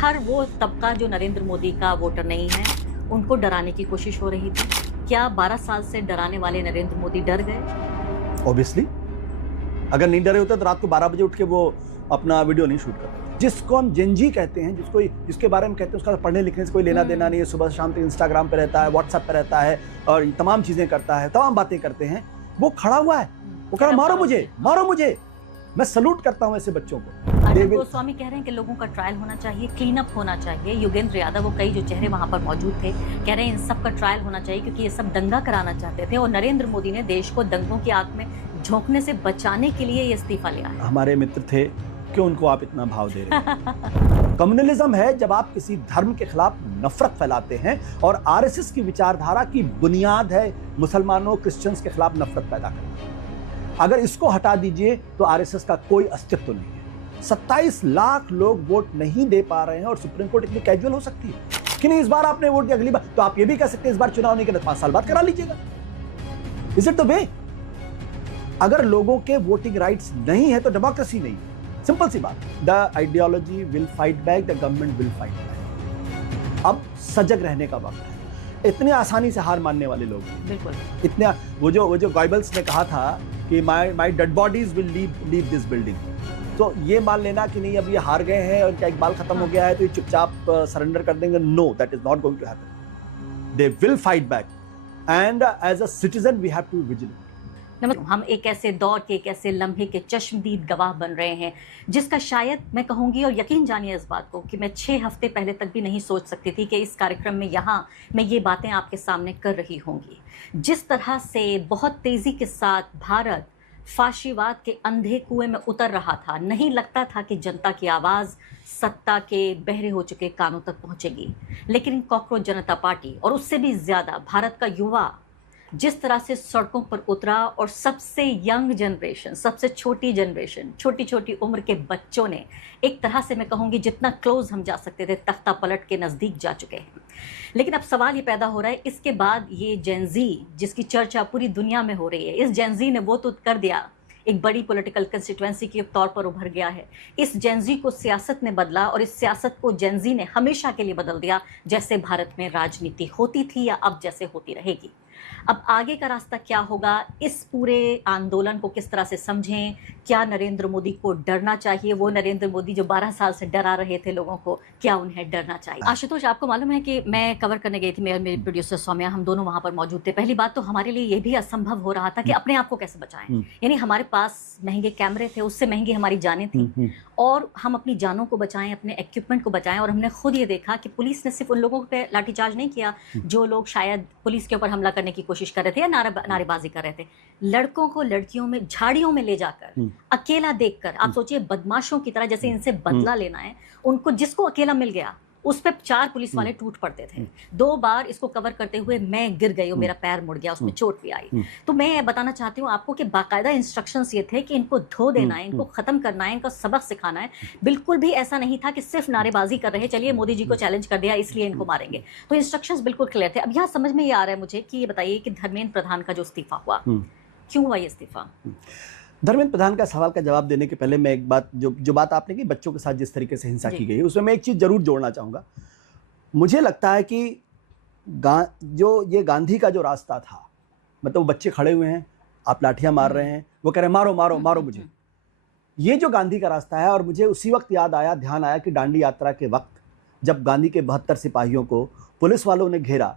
हर वो तबका जो नरेंद्र मोदी का वोटर नहीं है, उनको डराने की कोशिश हो रही थी। क्या 12 साल से डराने वाले नरेंद्र मोदी डर गए? ऑब्वियसली, अगर नहीं डरे होते तो रात को 12 बजे उठ के वो अपना वीडियो नहीं शूट करते। जिसको हम जेनजी कहते हैं, जिसके बारे में कहते हैं उसका पढ़ने लिखने से कोई लेना देना नहीं है, सुबह शाम तक इंस्टाग्राम पे रहता है, व्हाट्सएप पे रहता है और तमाम चीजें करता है, तमाम बातें करते हैं, वो खड़ा हुआ है, वो कह रहा मारो मुझे, मारो मुझे। मैं सलूट करता हूं ऐसे बच्चों को। अरविंद गोस्वामी कह रहे हैं कि लोगों का ट्रायल होना चाहिए, क्लीन अप होना चाहिए। योगेंद्र यादव, वो कई जो चेहरे वहां पर मौजूद थे, कह रहे हैं इन सब का ट्रायल होना चाहिए क्योंकि ये सब दंगा कराना चाहते थे और नरेंद्र मोदी ने देश को दंगों की आग में झोंकने से बचाने के लिए ये इस्तीफा लिया है। हमारे मित्र थे, क्यों उनको आप इतना भाव दे रहे हैं? कम्युनलिज्म है जब आप किसी धर्म के खिलाफ नफरत फैलाते हैं, और आरएसएस की विचारधारा की बुनियाद है मुसलमानों, क्रिश्चियंस के खिलाफ नफरत पैदा करना। अगर इसको हटा दीजिए तो आरएसएस का कोई अस्तित्व नहीं है। 27 लाख लोग वोट नहीं दे पा रहे हैं और सुप्रीम कोर्ट इतनी कैजुअल हो सकती है कि नहीं इस बार आपने वोट दिया, अगली बार तो आप ये भी कह सकते हैं इस बार चुनाव नहीं करना, 5 साल बाद करा लीजिएगा। Is it the way? अगर लोगों के वोटिंग राइट्स नहीं है तो डेमोक्रेसी नहीं है। सिंपल सी बात। The ideology will fight back, the government will fight back. अब सजग रहने का वक्त है। इतने आसानी से हार मानने वाले लोग बिल्कुल इतने, वो जो गॉयबल्स ने कहा था कि my dead bodies will leave this building, तो ये मान लेना कि नहीं अब ये हार गए हैं और क्या इकबाल खत्म हो गया है तो ये चुपचाप सरेंडर कर देंगे। No, that is not going to happen. They will fight back and as a citizen we have to vigilant. हम एक ऐसे दौर के, एक ऐसे लम्हे के चश्मदीद गवाह बन रहे हैं जिसका शायद मैं कहूँगी, और यकीन जानिए इस बात को, कि मैं 6 हफ्ते पहले तक भी नहीं सोच सकती थी कि इस कार्यक्रम में यहाँ मैं ये बातें आपके सामने कर रही होंगी। जिस तरह से बहुत तेज़ी के साथ भारत फाशीवाद के अंधे कुएं में उतर रहा था, नहीं लगता था कि जनता की आवाज़ सत्ता के बहरे हो चुके कानों तक पहुँचेगी। लेकिन कॉकरोच जनता पार्टी और उससे भी ज़्यादा भारत का युवा जिस तरह से सड़कों पर उतरा, और सबसे यंग जनरेशन, सबसे छोटी जनरेशन, छोटी छोटी उम्र के बच्चों ने एक तरह से मैं कहूँगी जितना क्लोज हम जा सकते थे तख्ता पलट के नज़दीक जा चुके हैं। लेकिन अब सवाल ये पैदा हो रहा है, इसके बाद ये जेनजी जिसकी चर्चा पूरी दुनिया में हो रही है, इस जेनजी ने वो तो कर दिया, एक बड़ी पॉलिटिकल कंस्टिट्यूएंसी के तौर पर उभर गया है। इस जेनजी को सियासत ने बदला और इस सियासत को जेनजी ने हमेशा के लिए बदल दिया, जैसे भारत में राजनीति होती थी या अब जैसे होती रहेगी। अब आगे का रास्ता क्या होगा, इस पूरे आंदोलन को किस तरह से समझें? क्या नरेंद्र मोदी को डरना चाहिए? वो नरेंद्र मोदी जो 12 साल से डरा रहे थे लोगों को, क्या उन्हें डरना चाहिए? आशुतोष, आपको मालूम है कि मैं कवर करने गई थी, मेरी प्रोड्यूसर सौम्या, हम दोनों वहां पर मौजूद थे। पहली बात तो हमारे लिए ये भी असंभव हो रहा था कि अपने आप को कैसे बचाएं। यानी हमारे पास महंगे कैमरे थे, उससे महंगी हमारी जानें थी, और हम अपनी जानों को बचाएं, अपने इक्विपमेंट को बचाएं। और हमने खुद ये देखा कि पुलिस ने सिर्फ उन लोगों पे लाठीचार्ज नहीं किया जो लोग शायद पुलिस के ऊपर हमला करने की कोशिश कर रहे थे या नारेबाजी कर रहे थे। लड़कों को लड़कियों में, झाड़ियों में ले जाकर, अकेला देखकर, आप सोचिए बदमाशों की तरह, जैसे इनसे बदला लेना है उनको, जिसको अकेला मिल गया उस पे 4 पुलिस वाले टूट पड़ते थे। 2 बार इसको कवर करते हुए मैं गिर गई और मेरा पैर मुड़ गया, उसमें चोट भी आई। तो मैं ये बताना चाहती हूँ आपको कि बाकायदा इंस्ट्रक्शंस ये थे कि इनको धो देना है, इनको खत्म करना है, इनका सबक सिखाना है। बिल्कुल भी ऐसा नहीं था कि सिर्फ नारेबाजी कर रहे, चलिए मोदी जी को चैलेंज कर दिया इसलिए इनको मारेंगे। तो इंस्ट्रक्शंस बिल्कुल क्लियर थे। अब यहाँ समझ में ये आ रहा है मुझे कि ये बताइए कि धर्मेंद्र प्रधान का जो इस्तीफा हुआ, क्यों हुआ ये इस्तीफा? धर्मेंद्र प्रधान का सवाल का जवाब देने के पहले मैं एक बात, जो बात आपने की बच्चों के साथ जिस तरीके से हिंसा की गई है, उसमें मैं एक चीज़ जरूर जोड़ना चाहूँगा। मुझे लगता है कि जो ये गांधी का जो रास्ता था, मतलब बच्चे खड़े हुए हैं, आप लाठियां मार रहे हैं, वो कह रहे हैं मारो मारो मारो मुझे, ये जो गांधी का रास्ता है। और मुझे उसी वक्त ध्यान आया कि दांडी यात्रा के वक्त जब गांधी के 72 सिपाहियों को पुलिस वालों ने घेरा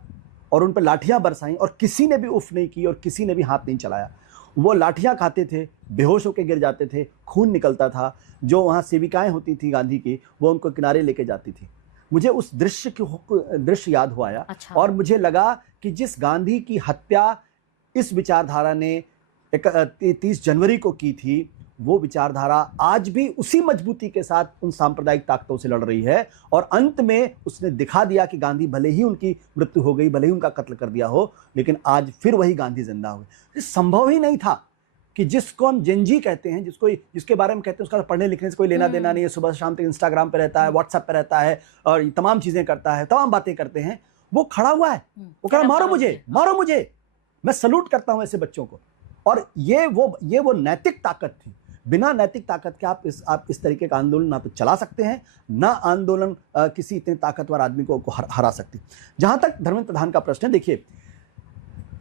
और उन पर लाठियां बरसाई और किसी ने भी उफ नहीं की और किसी ने भी हाथ नहीं चलाया। वो लाठियां खाते थे, बेहोश होकर गिर जाते थे, खून निकलता था। जो वहाँ सेविकाएं होती थी गांधी की, वो उनको किनारे लेके जाती थी। मुझे उस दृश्य याद हुआ आया। अच्छा। और मुझे लगा कि जिस गांधी की हत्या इस विचारधारा ने 30 जनवरी को की थी, वो विचारधारा आज भी उसी मजबूती के साथ उन सांप्रदायिक ताकतों से लड़ रही है। और अंत में उसने दिखा दिया कि गांधी, भले ही उनकी मृत्यु हो गई, भले ही उनका कत्ल कर दिया हो, लेकिन आज फिर वही गांधी जिंदा हो गए। संभव ही नहीं था कि जिसको हम जेनजी कहते हैं, जिसके बारे में कहते हैं उसका पढ़ने लिखने से कोई लेना देना नहीं है, सुबह शाम तक इंस्टाग्राम पे रहता है, व्हाट्सएप पे रहता है और तमाम चीजें करता है, तमाम बातें करते हैं, वो खड़ा हुआ है, वो कह रहा मारो मुझे, मारो मुझे। मैं सलूट करता हूं ऐसे बच्चों को। और ये वो नैतिक ताकत थी बिना नैतिक ताकत के आप इस तरीके का आंदोलन ना तो चला सकते हैं, ना आंदोलन किसी इतने ताकतवर आदमी को हरा सकती। जहां तक धर्मेंद्र प्रधान का प्रश्न है, देखिए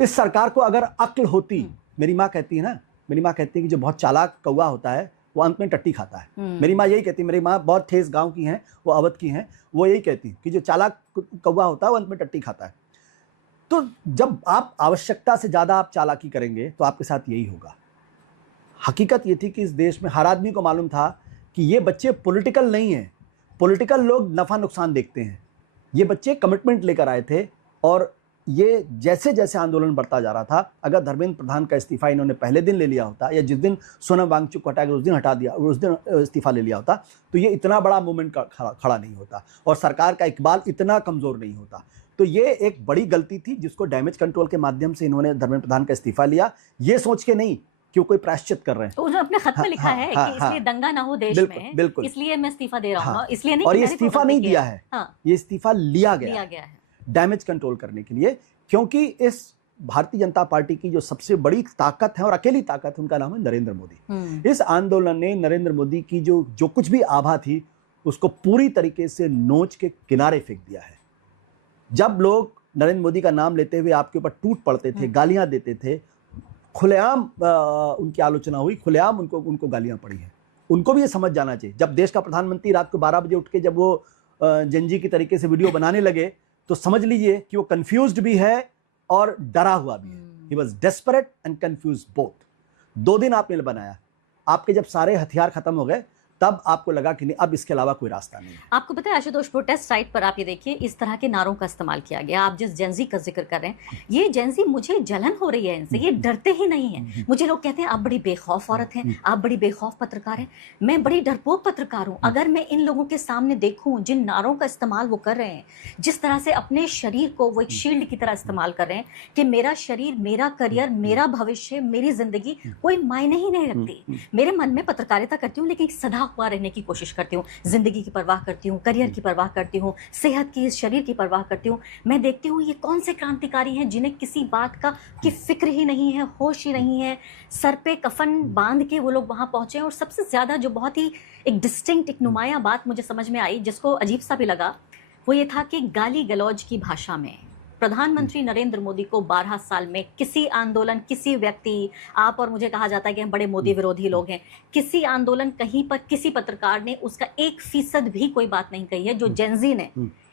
इस सरकार को अगर अक्ल होती, मेरी माँ कहती है ना, मेरी माँ कहती है कि जो बहुत चालाक कौवा होता है वो अंत में टट्टी खाता है। मेरी माँ यही कहती है, मेरी माँ बहुत ठेस गांव की हैं, वो अवध की हैं, वो यही कहती है कि जो चालाक कौवा होता है वो अंत में टट्टी खाता है। तो जब आप आवश्यकता से ज्यादा आप चालाकी करेंगे तो आपके साथ यही होगा। हकीकत ये थी कि इस देश में हर आदमी को मालूम था कि ये बच्चे पॉलिटिकल नहीं हैं, पॉलिटिकल लोग नफा नुकसान देखते हैं। ये बच्चे कमिटमेंट लेकर आए थे और ये जैसे जैसे आंदोलन बढ़ता जा रहा था, अगर धर्मेंद्र प्रधान का इस्तीफा इन्होंने पहले दिन ले लिया होता, या जिस दिन सोनम वांगचुक को हटाकर उस दिन हटा दिया, उस दिन इस्तीफा ले लिया होता, तो ये इतना बड़ा मूवमेंट खड़ा नहीं होता और सरकार का इकबाल इतना कमजोर नहीं होता। तो ये एक बड़ी गलती थी जिसको डैमेज कंट्रोल के माध्यम से इन्होंने धर्मेंद्र प्रधान का इस्तीफा लिया, ये सोच के नहीं कि वो कोई प्रायश्चित कर रहे हैं। तो उन्होंने अपने खत में लिखा है कि इसलिए दंगा ना हो देश में, बिल्कुल, इसलिए मैं इस्तीफा दे रहा हूँ, इसलिए नहीं। और ये इस्तीफा नहीं दिया है, ये इस्तीफा लिया गया है डैमेज कंट्रोल करने के लिए, क्योंकि इस भारतीय जनता पार्टी की जो सबसे बड़ी ताकत है और अकेली ताकत है, उनका नाम है नरेंद्र मोदी। इस आंदोलन ने नरेंद्र मोदी की जो कुछ भी आभा थी उसको पूरी तरीके से नोच के किनारे फेंक दिया है। जब लोग नरेंद्र मोदी का नाम लेते हुए आपके ऊपर टूट पड़ते थे, गालियां देते थे, खुलेआम उनकी आलोचना हुई, खुलेआम उनको गालियां पड़ी हैं। उनको भी ये समझ जाना चाहिए, जब देश का प्रधानमंत्री रात को 12 बजे उठ के जब वो जंजी की तरीके से वीडियो बनाने लगे, तो समझ लीजिए कि वो कंफ्यूज्ड भी है और डरा हुआ भी है। He was desperate and confuse both. 2 दिन आपने बनाया, आपके जब सारे हथियार खत्म हो गए तब आपको लगा कि नहीं, अब इसके अलावा कोई रास्ता नहीं है। आपको पता है आशुतोष, प्रोटेस्ट साइट पर आप ये देखिए इस तरह के नारों का इस्तेमाल किया गया। आप जिस जेंजी का जिक्र कर रहे हैं, ये जेंजी, मुझे जलन हो रही है इनसे, ये डरते ही नहीं है। मुझे लोग कहते हैं आप बड़ी बेखौफ औरत हैं, आप बड़ी बेखौफ पत्रकार हैं। मैं बड़ी डरपोक पत्रकार हूँ। अगर मैं इन लोगों के सामने देखूं जिन नारों का इस्तेमाल वो कर रहे हैं, जिस तरह से अपने शरीर को वो एक शील्ड की तरह इस्तेमाल कर रहे हैं कि मेरा शरीर, मेरा करियर, मेरा भविष्य, मेरी जिंदगी कोई मायने ही नहीं रखती। मेरे मन में पत्रकारिता करती हूँ लेकिन सदा हुआ रहने की कोशिश करती हूँ, जिंदगी की परवाह करती हूँ, करियर की परवाह करती हूँ, सेहत की, इस शरीर की परवाह करती हूँ। मैं देखती हूँ ये कौन से क्रांतिकारी हैं जिन्हें किसी बात का की फिक्र ही नहीं है, होश ही नहीं है। सर पे कफन बांध के वो लोग वहां पहुंचे। और सबसे ज्यादा जो बहुत ही एक डिस्टिंक्ट, एक नुमाया बात मुझे समझ में आई, जिसको अजीब सा भी लगा, वो ये था कि गाली गलौज की भाषा में प्रधानमंत्री नरेंद्र मोदी को 12 साल में किसी आंदोलन, किसी व्यक्ति, आप और मुझे कहा जाता है कि हम बड़े मोदी विरोधी लोग हैं, किसी आंदोलन, कहीं पर किसी पत्रकार ने उसका 1% भी कोई बात नहीं कही है। जो जेंजी ने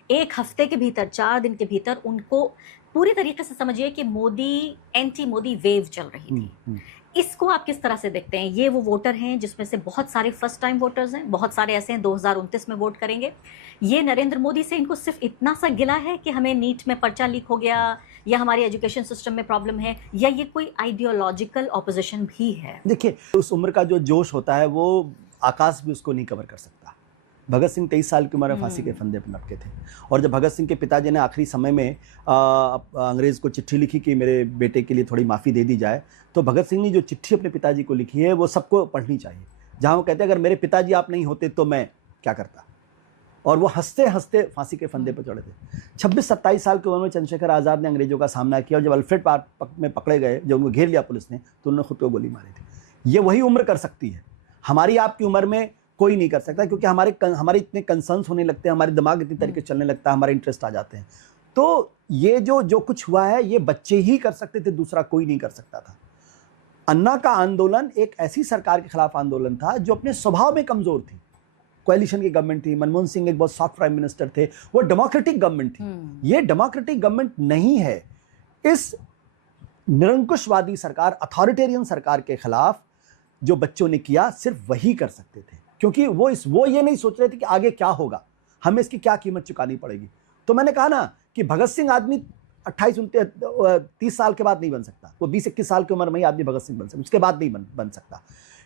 1 हफ्ते के भीतर, 4 दिन के भीतर उनको पूरी तरीके से समझिए कि मोदी, एंटी मोदी वेव चल रही थी। इसको आप किस तरह से देखते हैं? ये वो वोटर हैं जिसमें से बहुत सारे फर्स्ट टाइम वोटर्स हैं, बहुत सारे ऐसे हैं 2029 में वोट करेंगे। ये नरेंद्र मोदी से इनको सिर्फ इतना सा गिला है कि हमें नीट में पर्चा लीक हो गया, या हमारे एजुकेशन सिस्टम में प्रॉब्लम है, या ये कोई आइडियोलॉजिकल ऑपोजिशन भी है? देखिए, उस उम्र का जो जोश होता है वो आकाश भी उसको नहीं कवर कर सकता। भगत सिंह 23 साल की उम्र में फांसी के फंदे पर लटके थे, और जब भगत सिंह के पिताजी ने आखिरी समय में अंग्रेज़ को चिट्ठी लिखी कि मेरे बेटे के लिए थोड़ी माफ़ी दे दी जाए, तो भगत सिंह ने जो चिट्ठी अपने पिताजी को लिखी है वो सबको पढ़नी चाहिए, जहाँ वो कहते हैं अगर मेरे पिताजी आप नहीं होते तो मैं क्या करता। और वो हंसते हंसते फांसी के फंदे पर चढ़े थे। 26-27 साल की उम्र में चंद्रशेखर आज़ाद ने अंग्रेजों का सामना किया, और जब अल्फ्रेड पार्क में पकड़े गए, जब उनको घेर लिया पुलिस ने, तो उन्होंने खुद को गोली मारी थी। ये वही उम्र कर सकती है, हमारी आपकी उम्र में कोई नहीं कर सकता, क्योंकि हमारे इतने कंसर्न्स होने लगते हैं, हमारे दिमाग इतनी तरीके से चलने लगता है, हमारे इंटरेस्ट आ जाते हैं। तो ये जो कुछ हुआ है ये बच्चे ही कर सकते थे, दूसरा कोई नहीं कर सकता था। अन्ना का आंदोलन एक ऐसी सरकार के खिलाफ आंदोलन था जो अपने स्वभाव में कमजोर थी। कोalition की गवर्नमेंट थी, मनमोहन सिंह एक बहुत सॉफ्ट प्राइम मिनिस्टर थे, वो डेमोक्रेटिक गवर्नमेंट थी। ये डेमोक्रेटिक गवर्नमेंट नहीं है। इस निरंकुशवादी सरकार, अथॉरिटेरियन सरकार के खिलाफ जो बच्चों ने किया, सिर्फ वही कर सकते थे, क्योंकि वो ये नहीं सोच रहे थे कि आगे क्या होगा, हमें इसकी क्या कीमत चुकानी पड़ेगी। तो मैंने कहा ना कि भगत सिंह आदमी 28-29-30 साल के बाद नहीं बन सकता, वो 20-21 साल की उम्र में ही आदमी भगत सिंह बन सकता, उसके बाद नहीं बन सकता,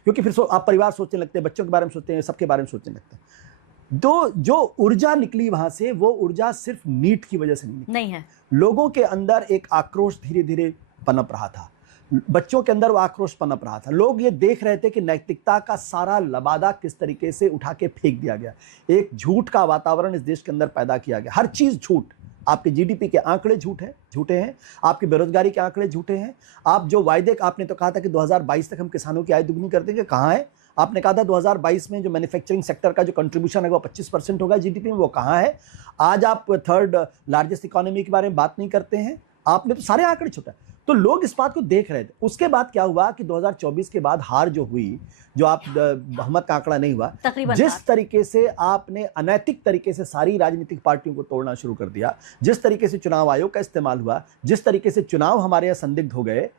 क्योंकि फिर आप परिवार सोचने लगते हैं, बच्चों के बारे में सोचते हैं, सबके बारे में सोचने लगते हैं। तो जो ऊर्जा निकली वहां से, वो ऊर्जा सिर्फ नीट की वजह से नहीं है। लोगों के अंदर एक आक्रोश धीरे धीरे पनप रहा था, बच्चों के अंदर वो आक्रोश पनप रहा था। लोग ये देख रहे थे कि नैतिकता का सारा लबादा किस तरीके से उठा के फेंक दिया गया। एक झूठ का वातावरण इस देश के अंदर पैदा किया गया, हर चीज झूठ। आपके जीडीपी के आंकड़े झूठे हैं, आपकी बेरोजगारी के आंकड़े झूठे हैं। आप जो वायदे, आपने तो कहा था कि 2022 तक हम किसानों की आय दुगनी कर देंगे, कहाँ है? आपने कहा था 2022 में जो मैन्युफैक्चरिंग सेक्टर का जो कंट्रीब्यूशन है वो 25% होगा जीडीपी में, वो कहाँ है? आज आप थर्ड लार्जेस्ट इकोनॉमी के बारे में बात नहीं करते हैं। आपने तो सारे आंकड़े छुटाए। तो लोग इस बात को देख रहे थे। उसके बाद क्या हुआ कि 2024 के बाद हार जो हुई, जो आप बहुमत का आंकड़ा नहीं हुआ, जिस तरीके से आपने अनैतिक तरीके से सारी राजनीतिक पार्टियों को तोड़ना शुरू कर दिया, जिस तरीके से चुनाव आयोग का इस्तेमाल हुआ, जिस तरीके से चुनाव हमारे यहाँ संदिग्ध हो गए,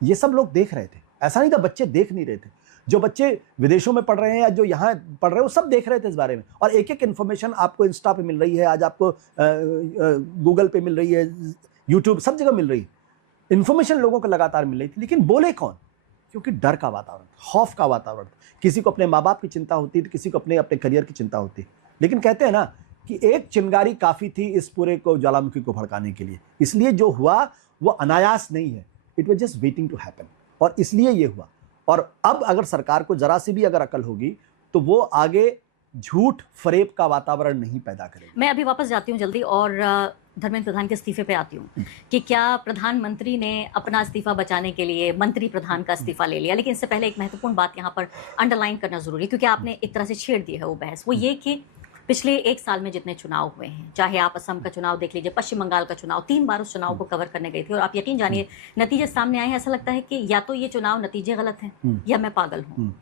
ये सब लोग देख रहे थे। ऐसा नहीं था बच्चे देख नहीं रहे थे। जो बच्चे विदेशों में पढ़ रहे हैं या जो यहाँ पढ़ रहे हैं वो सब देख रहे थे इस बारे में। और एक एक इन्फॉर्मेशन आपको इंस्टा पे मिल रही है, आज आपको गूगल पे मिल रही है, यूट्यूब, सब जगह मिल रही है। इन्फॉर्मेशन लोगों को लगातार मिल रही थी, लेकिन बोले कौन? क्योंकि डर का वातावरण, खौफ का वातावरण। किसी को अपने माँ बाप की चिंता होती, तो किसी को अपने करियर की चिंता होती। लेकिन कहते हैं ना कि एक चिंगारी काफी थी इस पूरे को ज्वालामुखी को भड़काने के लिए। इसलिए जो हुआ वो अनायास नहीं है, it was just waiting to happen, और इसलिए ये हुआ। और अब अगर सरकार को जरा सी भी अगर अकल होगी तो वो आगे झूठ फरेब का वातावरण नहीं पैदा करेगी। मैं अभी वापस जाती हूँ जल्दी और धर्मेंद्र प्रधान के इस्तीफे पे आती हूँ कि क्या प्रधानमंत्री ने अपना इस्तीफा बचाने के लिए मंत्री प्रधान का इस्तीफा ले लिया। लेकिन इससे पहले एक महत्वपूर्ण बात यहाँ पर अंडरलाइन करना जरूरी है, क्योंकि आपने एक तरह से छेड़ दी है वो बहस। वो ये कि पिछले एक साल में जितने चुनाव हुए हैं, चाहे आप असम का चुनाव देख लीजिए, पश्चिम बंगाल का चुनाव, 3 बार उस चुनाव को कवर करने गई थी, और आप यकीन जानिए नतीजे सामने आए हैं। ऐसा लगता है कि या तो ये चुनाव नतीजे गलत हैं या मैं पागल हूँ,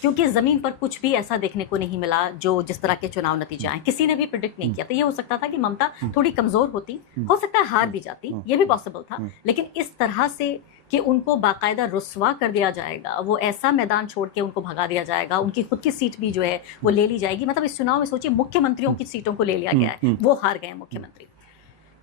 क्योंकि जमीन पर कुछ भी ऐसा देखने को नहीं मिला जो जिस तरह के चुनाव नतीजे आए। किसी ने भी प्रिडिक्ट नहीं किया। तो ये हो सकता था कि ममता थोड़ी कमजोर होती, हो सकता है हार भी जाती, ये भी पॉसिबल था। लेकिन इस तरह से कि उनको बाकायदा रुस्वा कर दिया जाएगा, वो ऐसा मैदान छोड़ के उनको भगा दिया जाएगा, उनकी खुद की सीट भी जो है वो ले ली जाएगी। मतलब इस चुनाव में सोचिए मुख्यमंत्रियों की सीटों को ले लिया गया है, वो हार गए मुख्यमंत्री।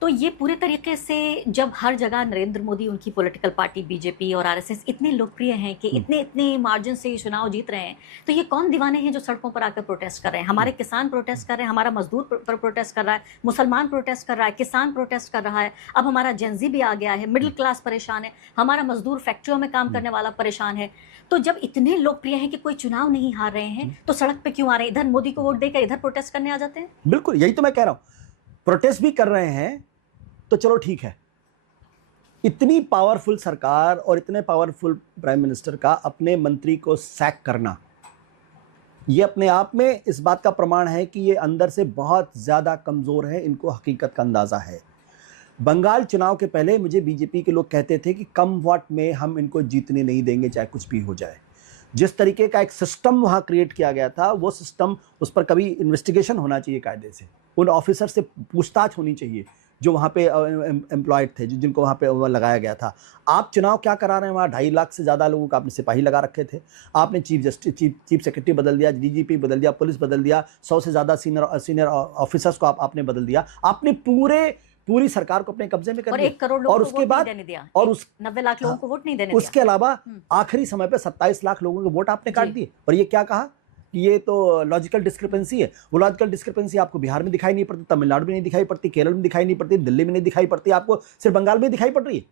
तो ये पूरे तरीके से जब हर जगह नरेंद्र मोदी, उनकी पॉलिटिकल पार्टी बीजेपी और आरएसएस इतने लोकप्रिय हैं कि इतने मार्जिन से चुनाव जीत रहे हैं, तो ये कौन दीवाने हैं जो सड़कों पर आकर प्रोटेस्ट कर रहे हैं? हमारे किसान प्रोटेस्ट कर रहे हैं, हमारा मजदूर पर प्रोटेस्ट कर रहा है, मुसलमान प्रोटेस्ट कर रहा है, किसान प्रोटेस्ट कर रहा है, अब हमारा जेनजी भी आ गया है, मिडिल क्लास परेशान है, हमारा मजदूर फैक्ट्रियों में काम करने वाला परेशान है। तो जब इतने लोकप्रिय हैं कि कोई चुनाव नहीं हार रहे हैं, तो सड़क पे क्यों आ रहे हैं? इधर मोदी को वोट देकर इधर प्रोटेस्ट करने आ जाते हैं। बिल्कुल, यही तो मैं कह रहा हूं। प्रोटेस्ट भी कर रहे हैं तो चलो ठीक है। इतनी पावरफुल सरकार और इतने पावरफुल प्राइम मिनिस्टर का अपने मंत्री को सैक करना, ये अपने आप में इस बात का प्रमाण है कि ये अंदर से बहुत ज्यादा कमजोर है, इनको हकीकत का अंदाजा है। बंगाल चुनाव के पहले मुझे बीजेपी के लोग कहते थे कि कम वोट में हम इनको जीतने नहीं देंगे, चाहे कुछ भी हो जाए। जिस तरीके का एक सिस्टम वहां क्रिएट किया गया था, वो सिस्टम, उस पर कभी इन्वेस्टिगेशन होना चाहिए कायदे से, उन ऑफिसर से पूछताछ होनी चाहिए जो वहाँ पे एम्प्लॉयड थे, जिनको वहाँ पे लगाया गया था। आप चुनाव क्या करा रहे हैं? वहाँ 2.5 लाख से ज़्यादा लोगों का आपने सिपाही लगा रखे थे। आपने चीफ सेक्रेटरी बदल दिया, डीजीपी बदल दिया, पुलिस बदल दिया, 100 से ज़्यादा सीनियर ऑफिसर्स को आपने बदल दिया। आपने पूरी सरकार को अपने कब्जे में कर लिया। 1 करोड़ लोगों को वोट नहीं देने दिया, और 90 लाख लोगों को वोट नहीं देने दिया। उसके अलावा आखिरी समय पे 27 लाख लोगों के वोट आपने काट दिए। और ये क्या कहा कि ये तो लॉजिकल डिस्क्रिपेंसी है। वो लॉजिकल डिस्क्रिपेंसी आपको बिहार में दिखाई नहीं पड़ती, तमिलनाडु में नहीं दिखाई पड़ती, केरल में दिखाई नहीं पड़ती, दिल्ली में नहीं दिखाई पड़ती, आपको सिर्फ बंगाल में दिखाई पड़ रही है।